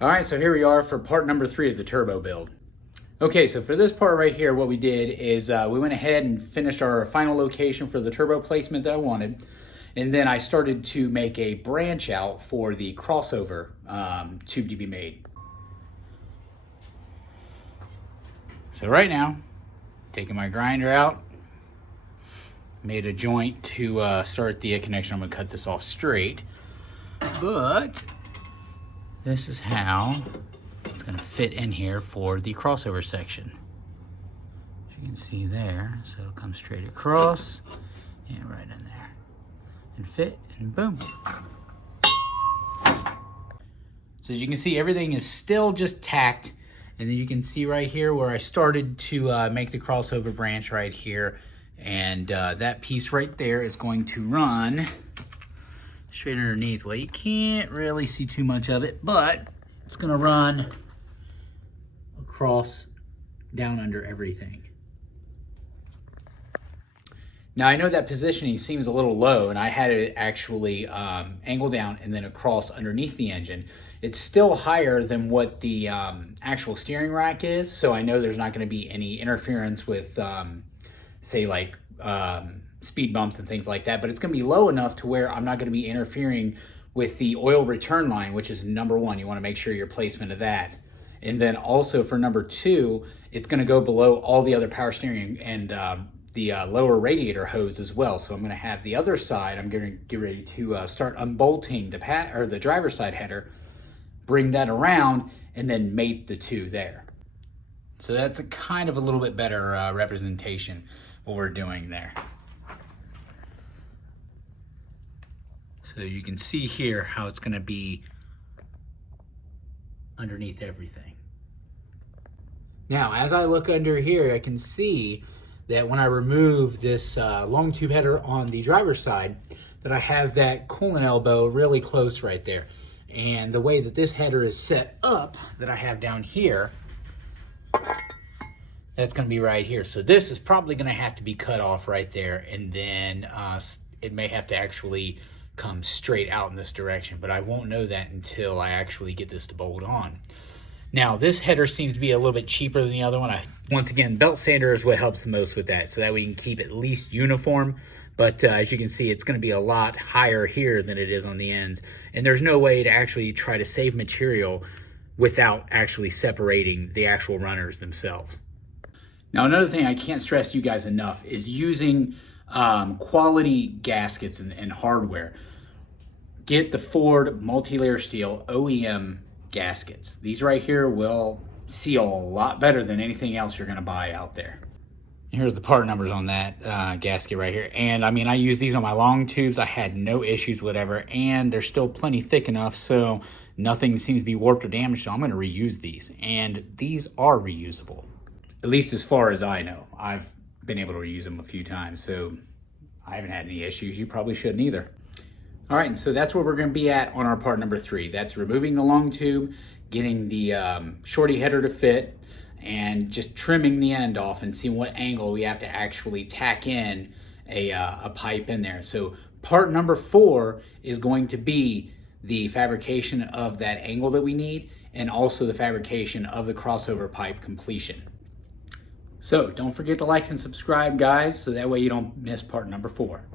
All right, so here we are for part number 3 of the turbo build. Okay, so for this part right here, what we did is we went ahead and finished our final location for the turbo placement that I wanted. And then I started to make a branch out for the crossover tube to be made. So right now, taking my grinder out, made a joint to start the connection. I'm gonna cut this off straight, but this is how it's gonna fit in here for the crossover section. As you can see there, so it'll come straight across and right in there and fit, and boom. So as you can see, everything is still just tacked, and then you can see right here where I started to make the crossover branch right here, and that piece right there is going to run straight underneath. Well, you can't really see too much of it, but it's gonna run across down under everything. Now I know that positioning seems a little low, and I had it actually angle down and then across underneath the engine. It's still higher than what the actual steering rack is, so I know there's not gonna be any interference with say like speed bumps and things like that, but it's going to be low enough to where I'm not going to be interfering with the oil return line, which is number 1. You want to make sure your placement of that. And then also for number 2, it's going to go below all the other power steering and the lower radiator hose as well. So I'm going to have the other side, I'm going to get ready to start unbolting the driver's side header, bring that around, and then mate the two there. So that's a kind of a little bit better representation what we're doing there. So you can see here how it's going to be underneath everything. Now, as I look under here, I can see that when I remove this long tube header on the driver's side, that I have that coolant elbow really close right there. And the way that this header is set up, that I have down here, that's going to be right here. So this is probably going to have to be cut off right there, and then it may have to actually come straight out in this direction, but I won't know that until I actually get this to bolt on. Now this header seems to be a little bit cheaper than the other one. Once again, belt sander is what helps the most with that, so that we can keep at least uniform. But as you can see, it's going to be a lot higher here than it is on the ends, and there's no way to actually try to save material without actually separating the actual runners themselves. Now, another thing I can't stress to you guys enough is using quality gaskets and hardware. Get the Ford multi-layer steel OEM gaskets. These right here will seal a lot better than anything else you're going to buy out there. Here's the part numbers on that gasket right here. And I mean, I use these on my long tubes. I had no issues, whatever, and they're still plenty thick enough, so nothing seems to be warped or damaged, so I'm going to reuse these. And these are reusable. At least as far as I know. I've been able to reuse them a few times, so I haven't had any issues. You probably shouldn't either. All right, and so that's where we're going to be at on our part number 3. That's removing the long tube, getting the shorty header to fit, and just trimming the end off and seeing what angle we have to actually tack in a pipe in there. So part number 4 is going to be the fabrication of that angle that we need, and also the fabrication of the crossover pipe completion. So don't forget to like and subscribe, guys, so that way you don't miss part number 4.